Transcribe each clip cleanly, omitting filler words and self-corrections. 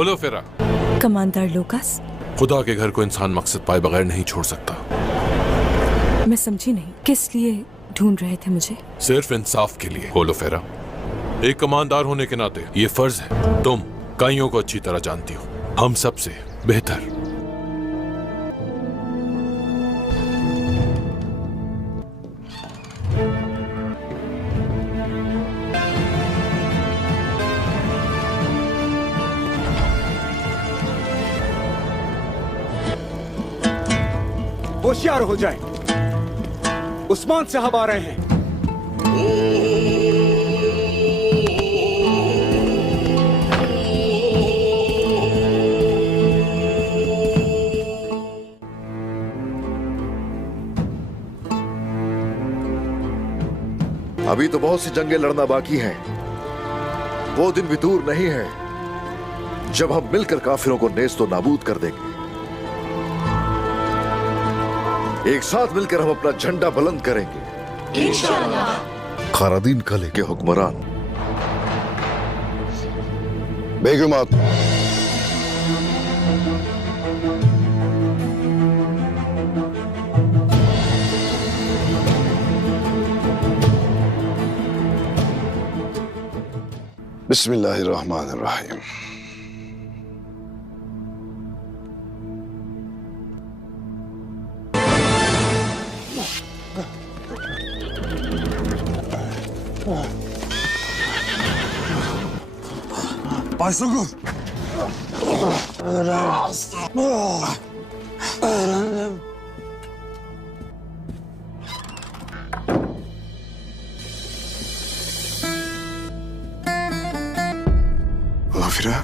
बोलो फेरा। Commander Lucas, खुदा के घर को इंसान मकसद पाए बगैर नहीं छोड़ सकता। मैं समझी नहीं, किस लिए ढूंढ रहे थे मुझे? सिर्फ इंसाफ के लिए। बोलो फेरा, एक कमांडर होने के नाते ये फर्ज है। तुम काइयों को अच्छी तरह जानती हो, हम सबसे बेहतर। होशियार हो जाए, उस्मान साहब आ रहे हैं। अभी तो बहुत सी जंगें लड़ना बाकी हैं। वो दिन भी दूर नहीं है जब हम मिलकर काफिरों को नेस्तो नाबूद कर देंगे। एक साथ मिलकर हम अपना झंडा बुलंद करेंगे इंशाअल्लाह। खारादीन कले के हुक्मरान बेगमात, बिस्मिल्लाहिर्रहमानिर्रहीम। Aysungur. Gafire.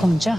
Gonca.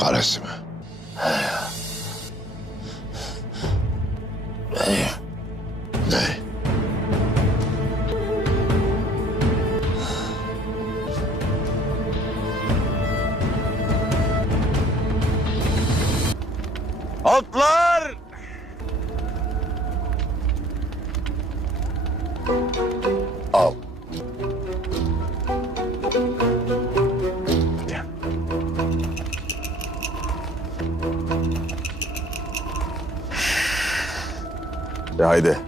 Kahretsin mi? Ne? Altlar! Al. De haydi.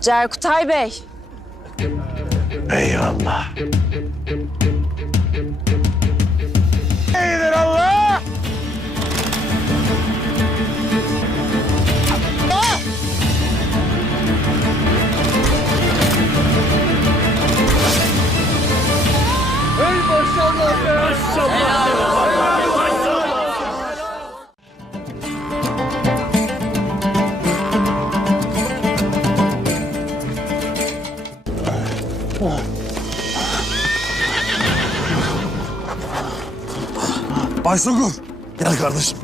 Cerkutay Bey. Eyvallah. İyidir Allah! Ey maşallah be! Maşallah! Baysungur, gel kardeşim.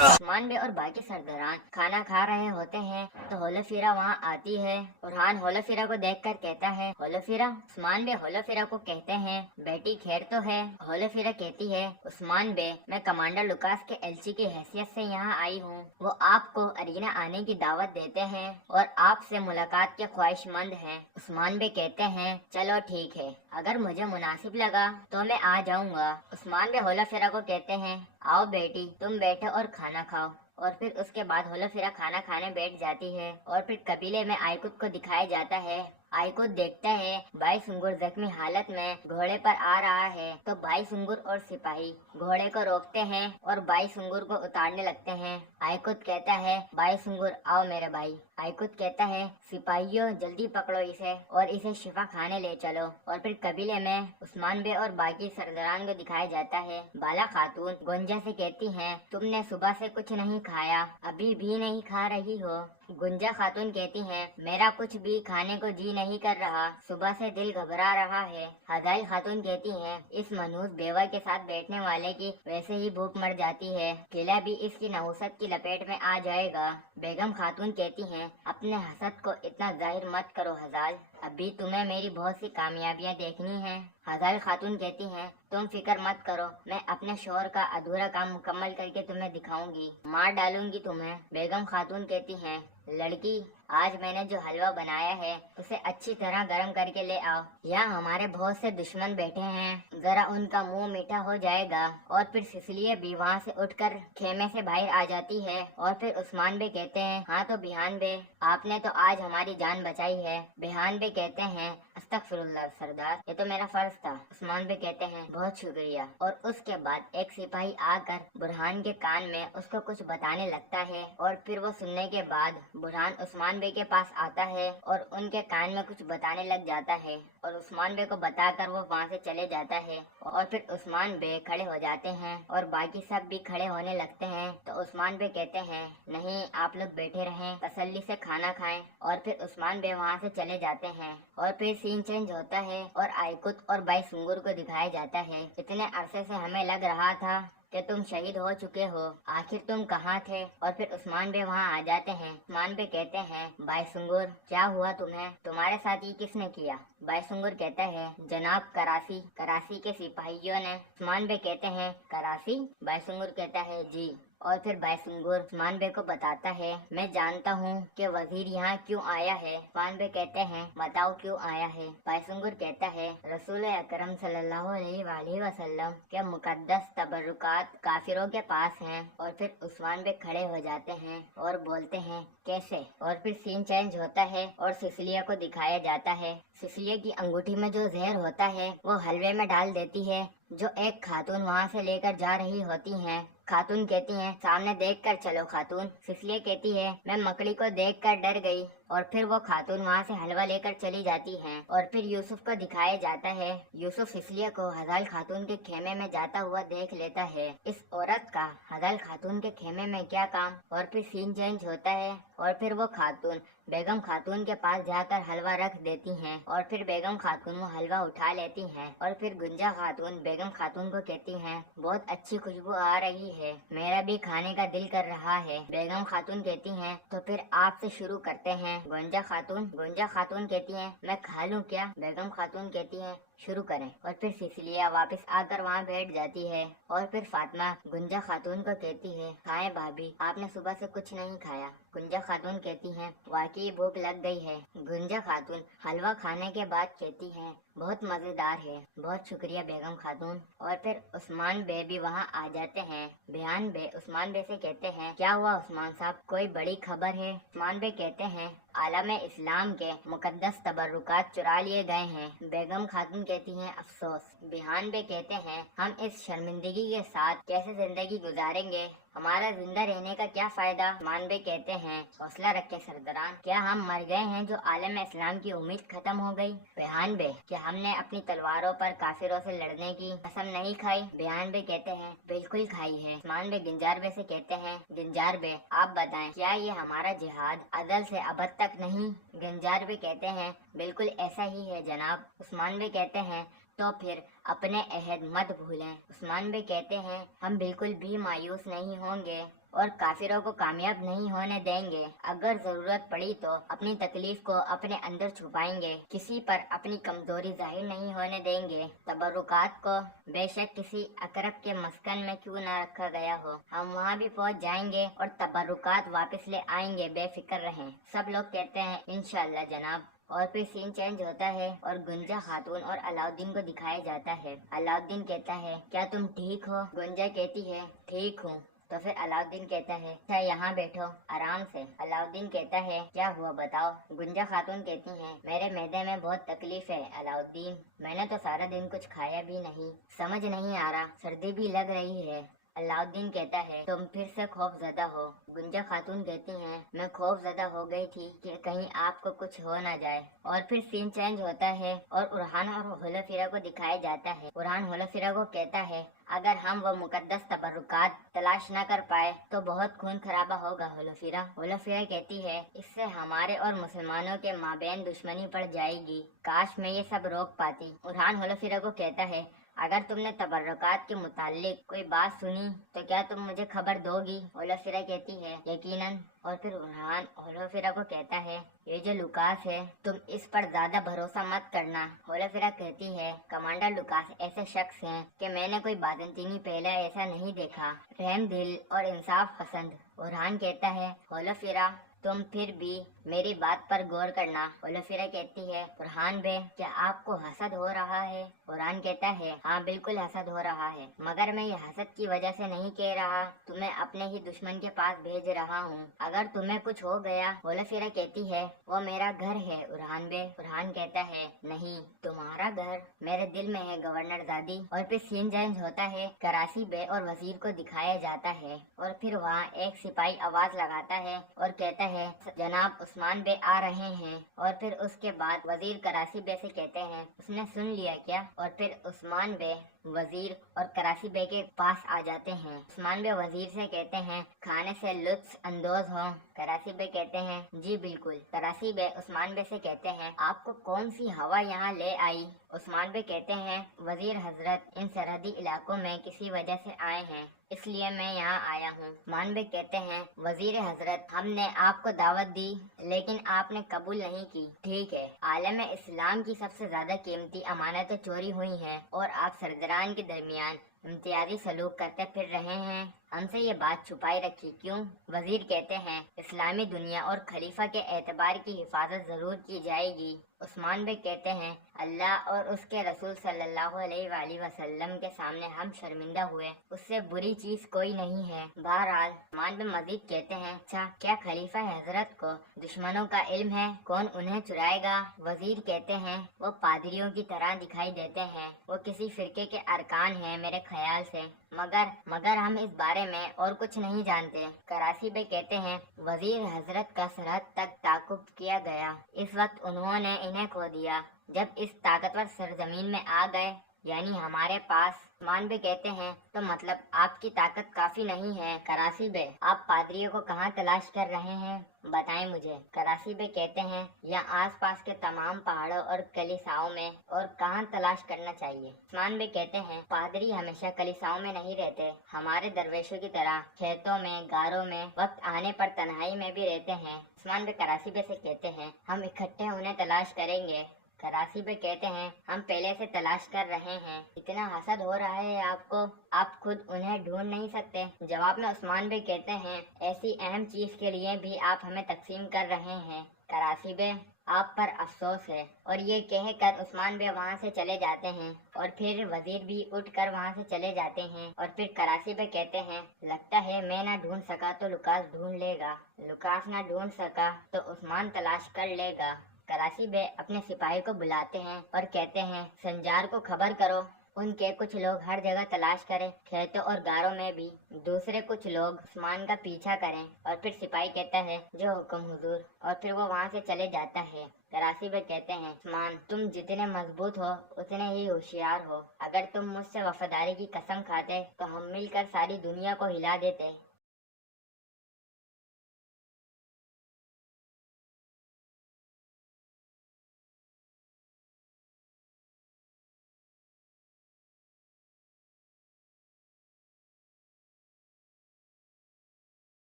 Usman बे और बाकी सरदारान खाना खा रहे होते हैं तो होलोफिरा वहाँ आती है। बुरहान होलोफिरा को देखकर कहता है होलोफिरा। उस्मान बे होलोफिरा को कहते हैं बेटी खैर तो है। होलोफिरा कहती है उस्मान बे मैं कमांडर लुकास के एलची की हैसियत से यहाँ आई हूँ। वो आपको अरीना आने की दावत देते हैं और आपसे मुलाकात के ख्वाहिशमंद हैं। उस्मान बे कहते हैं चलो ठीक है, अगर मुझे मुनासिब लगा तो मैं आ जाऊंगा। उस्मान बे होलोफिरा को कहते हैं आओ बेटी तुम बैठो और खाना खाओ। और फिर उसके बाद होलोफिरा खाना खाने बैठ जाती है और फिर कबीले में आइकुत को दिखाया जाता है। आइकुत देखता है भाई सुंगुर जख्मी हालत में घोड़े पर आ रहा है तो भाई सुंगुर और सिपाही घोड़े को रोकते हैं और भाई सुंगुर को उतारने लगते हैं। आइकुत कहता है भाई सुंगुर आओ मेरे भाई। आइकुत कहता है सिपाहियों जल्दी पकड़ो इसे और इसे शिफा खाने ले चलो। और फिर कबीले में उस्मान बे और बाकी सरदारान को दिखाया जाता है। बाला खातून गुंजा से कहती हैं तुमने सुबह से कुछ नहीं खाया, अभी भी नहीं खा रही हो। गुंजा खातून कहती हैं मेरा कुछ भी खाने को जी नहीं कर रहा, सुबह से दिल घबरा रहा है। हदाई खातून कहती हैं इस मनहूस बेवा के साथ बैठने वाले की वैसे ही भूख मर जाती है, किला भी इसकी नहुसत की लपेट में आ जाएगा। बेगम खातून कहती हैं अपने हसद को इतना जाहिर मत करो हजाल, अभी तुम्हें मेरी बहुत सी कामयाबियां देखनी हैं। हजाल खातून कहती हैं तुम फिक्र मत करो, मैं अपने शोहर का अधूरा काम मुकम्मल करके तुम्हें दिखाऊंगी, मार डालूंगी तुम्हें। बेगम खातून कहती हैं लड़की आज मैंने जो हलवा बनाया है उसे अच्छी तरह गर्म करके ले आओ, यहाँ हमारे बहुत से दुश्मन बैठे हैं, जरा उनका मुंह मीठा हो जाएगा। और फिर सिसिलिया भी वहाँ से उठकर खेमे से बाहर आ जाती है। और फिर उस्मान बे कहते हैं हाँ तो बिहान बे आपने तो आज हमारी जान बचाई है। बिहान बे कहते हैं अस्तगफिरुल्लाह सरदार, ये तो मेरा फर्ज था। उस्मान बे कहते हैं बहुत शुक्रिया। और उसके बाद एक सिपाही आकर बुरहान के कान में उसको कुछ बताने लगता है और फिर वो सुनने के बाद बुरहान उस्मान बे के पास आता है और उनके कान में कुछ बताने लग जाता है और उस्मान बे को बताकर वो वहाँ से चले जाता है। और फिर उस्मान बे खड़े हो जाते हैं और बाकी सब भी खड़े होने लगते हैं। तो उस्मान बे कहते हैं नहीं आप लोग बैठे रहें, तसल्ली से खाना खाएं। और फिर उस्मान बे वहाँ से चले जाते हैं। और फिर सीन चेंज होता है और आइकुत और भाई सुंगुर को दिखाया जाता है। इतने अरसे से हमें लग रहा था कि तुम शहीद हो चुके हो, आखिर तुम कहाँ थे। और फिर उस्मान बे वहाँ आ जाते हैं। उस्मान बे कहते हैं भाई सुंगुर क्या हुआ तुम्हें, तुम्हारे साथ ये किसने किया। भाई सुंगुर कहता है जनाब करासी के सिपाहियों ने। उस्मान बे कहते हैं करासी। भाई सुंगुर कहता है जी। और फिर भाई सुंगुर उस्मान बे को बताता है मैं जानता हूँ कि वजीर यहाँ क्यों आया है। उस्मान बे कहते हैं बताओ क्यों आया है। भाई सुंगुर कहता है रसूल अकरम सल्लल्लाहु अलैहि वसल्लम के मुकद्दस तबरुकात काफिरों के पास हैं। और फिर उस्मान बे खड़े हो जाते हैं और बोलते हैं कैसे। और फिर सीन चेंज होता है और सिसिलिया को दिखाया जाता है। सिसिलिया की अंगूठी में जो जहर होता है वो हलवे में डाल देती है, जो एक खातून वहाँ से लेकर जा रही होती हैं। खातून कहती हैं सामने देख कर चलो खातून। सिसिलिया कहती है मैं मकड़ी को देखकर डर गई। और फिर वो खातून वहाँ से हलवा लेकर चली जाती हैं। और फिर यूसुफ को दिखाया जाता है। यूसुफ सिसिलिया को हजाल खातून के खेमे में जाता हुआ देख लेता है। इस औरत का हजाल खातून के खेमे में क्या काम। और फिर सीन चेंज होता है और फिर वो खातून बेगम खातून के पास जाकर हलवा रख देती हैं। और फिर बेगम खातून वो हलवा उठा लेती हैं। और फिर गुंजा खातून बेगम खातून को कहती हैं बहुत अच्छी खुशबू आ रही है, मेरा भी खाने का दिल कर रहा है। बेगम खातून कहती हैं तो फिर आपसे शुरू करते हैं। गुंजा खातून कहती हैं मैं खा लूं क्या। बेगम खातून कहती हैं शुरू करें। और फिर सिसिलिया वापस आकर वहाँ बैठ जाती है। और फिर फातिमा गुंजा खातून को कहती है खाएं भाभी, आपने सुबह से कुछ नहीं खाया। गुंजा खातून कहती हैं वाकई भूख लग गई है। गुंजा खातून हलवा खाने के बाद कहती हैं बहुत मजेदार है, बहुत शुक्रिया बेगम खातून। और फिर उस्मान बे भी वहाँ आ जाते हैं। बिहान बे उस्मान बे से कहते हैं क्या हुआ उस्मान साहब, कोई बड़ी खबर है। उस्मान बे कहते हैं आलम इस्लाम के मुकद्दस तबरुकात चुरा लिए गए हैं। बेगम खातून कहती हैं अफसोस। बिहान बे कहते हैं हम इस शर्मिंदगी के साथ कैसे जिंदगी गुजारेंगे। हमारा जिंदा रहने का क्या फायदा? उस्मान बे कहते हैं, हौसला रखे सरदारान, क्या हम मर गए हैं जो आलम इस्लाम की उम्मीद खत्म हो गई? बेहान बे, क्या हमने अपनी तलवारों पर काफिरों से लड़ने की कसम नहीं खाई? बेहान बे कहते हैं, बिल्कुल खाई है। उस्मान बे गुंजार बे से कहते हैं, गुंजार बे आप बताएं, क्या ये हमारा जिहाद अदल से अबद तक नहीं? गुंजार बे कहते हैं, बिल्कुल ऐसा ही है जनाब। उस्मान बे कहते हैं, तो फिर अपने अहद मत भूलें। उस्मान बे कहते हैं, हम बिल्कुल भी मायूस नहीं होंगे और काफिरों को कामयाब नहीं होने देंगे। अगर जरूरत पड़ी तो अपनी तकलीफ को अपने अंदर छुपाएंगे, किसी पर अपनी कमजोरी जाहिर नहीं होने देंगे। तबरुकात को बेशक किसी अकरब के मस्कन में क्यों ना रखा गया हो, हम वहाँ भी पहुँच जाएंगे और तबरुकात वापस ले आएंगे, बेफिक्र रहें। सब लोग कहते हैं, इंशाअल्लाह जनाब। और फिर सीन चेंज होता है और गुंजा खातून और अलाउद्दीन को दिखाया जाता है। अलाउद्दीन कहता है, क्या तुम ठीक हो? गुंजा कहती है, ठीक हूँ। तो फिर अलाउद्दीन कहता है, अच्छा यहाँ बैठो आराम से। अलाउद्दीन कहता है, क्या हुआ बताओ? गुंजा खातून कहती हैं, मेरे मैदे में बहुत तकलीफ है अलाउद्दीन, मैंने तो सारा दिन कुछ खाया भी नहीं, समझ नहीं आ रहा, सर्दी भी लग रही है। अलाउद्दीन कहता है, तुम फिर से खौफजदा हो। गुंजा खातून कहती हैं, मैं खौफजदा हो गई थी कि कहीं आपको कुछ हो ना जाए। और फिर सीन चेंज होता है और उरहान और होलोफिरा को दिखाया जाता है। उरहान होलोफिरा को कहता है, अगर हम वो मुकद्दस तबरुकात तलाश न कर पाए तो बहुत खून खराबा होगा होलोफिरा। होलोफिरा कहती है, इससे हमारे और मुसलमानों के माबैन दुश्मनी पड़ जाएगी, काश मैं ये सब रोक पाती। उरहान होलोफिरा को कहता है, अगर तुमने तबर्रुकात के मुताल्लिक कोई बात सुनी तो क्या तुम मुझे खबर दोगी? होलोफिरा कहती है, यकीनन। और फिर उरहान होलोफिरा को कहता है, ये जो लुकास है तुम इस पर ज्यादा भरोसा मत करना। होलोफिरा कहती है, कमांडर लुकास ऐसे शख्स हैं कि मैंने कोई बादंतीनी पहले ऐसा नहीं देखा, रहम दिल और इंसाफ पसंद। उरहान कहता है, होलोफिरा तुम फिर भी मेरी बात पर गौर करना। होलोफिरा कहती है, उरहान बे क्या आपको हसद हो रहा है? उरहान कहता है, हाँ बिल्कुल हसद हो रहा है, मगर मैं ये हसद की वजह से नहीं कह रहा, तुम्हें अपने ही दुश्मन के पास भेज रहा हूँ, अगर तुम्हें कुछ हो गया। होलोफिरा कहती है, वो मेरा घर है उरहान बे। उरहान कहता है, नहीं तुम्हारा घर मेरे दिल में है गवर्नर दादी। और फिर सीन चेंज होता है, कराची बे और वजीर को दिखाया जाता है और फिर वहाँ एक सिपाही आवाज लगाता है और कहता है, जनाब उस्मान बे आ रहे हैं। और फिर उसके बाद वजीर कराची बे से कहते हैं, उसने सुन लिया क्या? और फिर उस्मान बे वजीर और कराची बे के पास आ जाते हैं। उस्मान बे वजीर से कहते हैं, खाने से लुत्फ अंदोज हो। कराची बे कहते हैं, जी बिल्कुल। कराची बे उस्मान बे से कहते हैं, आपको कौन सी हवा यहाँ ले आई? उस्मान बे कहते हैं, वजीर हजरत इन सरहदी इलाकों में किसी वजह से आए हैं, इसलिए मैं यहाँ आया हूँ। उस्मान बे कहते हैं, वजीर हजरत हमने आपको दावत दी लेकिन आपने कबूल नहीं की। ठीक है, आलम इस्लाम की सबसे ज्यादा कीमती अमानतें चोरी हुई हैं और आप सरदारान के दरमियान इम्तियाजी सलूक करते फिर रहे हैं, हमसे ये बात छुपाई रखी क्यों? वजीर कहते हैं, इस्लामी दुनिया और खलीफा के एतबार की हिफाजत जरूर की जाएगी। उस्मान बे कहते हैं, अल्लाह और उसके रसूल सल्लल्लाहु अलैहि वसल्लम के सामने हम शर्मिंदा हुए, उससे बुरी चीज कोई नहीं है। बहरहाल उस्मान बे मजीद कहते हैं, अच्छा क्या खलीफा हजरत को दुश्मनों का इल्म है? कौन उन्हें चुराएगा? वजीर कहते हैं, वो पादरियों की तरह दिखाई देते हैं, वो किसी फिरके के अरकान हैं मेरे ख्याल से, मगर हम इस बारे में और कुछ नहीं जानते। कराची बे कहते हैं, वजीर हजरत का सरहद तक ताकुब किया गया, इस वक्त उन्होंने इन्हें खो दिया जब इस ताकतवर सरजमीन में आ गए, यानी हमारे पास। उस्मान बे कहते हैं, तो मतलब आपकी ताकत काफी नहीं है। कराची बे, आप पादरियों को कहाँ तलाश कर रहे हैं, बताएं मुझे। कराची बे कहते हैं, या आसपास के तमाम पहाड़ों और कलीसाओं में, और कहाँ तलाश करना चाहिए? उस्मान बे कहते हैं, पादरी हमेशा कलीसाओं में नहीं रहते, हमारे दरवेशों की तरह खेतों में, गारों में, वक्त आने पर तन्हाई में भी रहते हैं। उस्मान बे कराची बे से कहते हैं, हम इकट्ठे उन्हें तलाश करेंगे। कराची बे कहते हैं, हम पहले से तलाश कर रहे हैं। इतना हसद हो रहा है आपको, आप खुद उन्हें ढूंढ नहीं सकते? जवाब में उस्मान बे कहते हैं, ऐसी अहम चीज के लिए भी आप हमें तकसीम कर रहे हैं। कराची बे, आप पर अफसोस है। और ये कहकर उस्मान बे वहाँ से चले जाते हैं और फिर वजीर भी उठकर वहाँ से चले जाते हैं। और फिर कराची बे कहते हैं, लगता है मैं ना ढूंढ सका तो लुकास ढूंढ लेगा, लुकास ना ढूंढ सका तो उस्मान तलाश कर लेगा। कराची बे अपने सिपाही को बुलाते हैं और कहते हैं, संजार को खबर करो, ان کے کچھ لوگ ہر جگہ تلاش کریں، کھیتوں اور غاروں میں بھی، دوسرے کچھ لوگ عثمان کا پیچھا کریں، اور پھر سپاہی کہتا ہے جو حکم حضور، اور پھر وہ وہاں سے چلے جاتا ہے۔ کراسی میں کہتے ہیں عثمان تم جتنے مضبوط ہو اتنے ہی ہوشیار ہو، اگر تم مجھ سے وفاداری کی قسم کھاتے تو ہم مل کر ساری دنیا کو ہلا دیتے،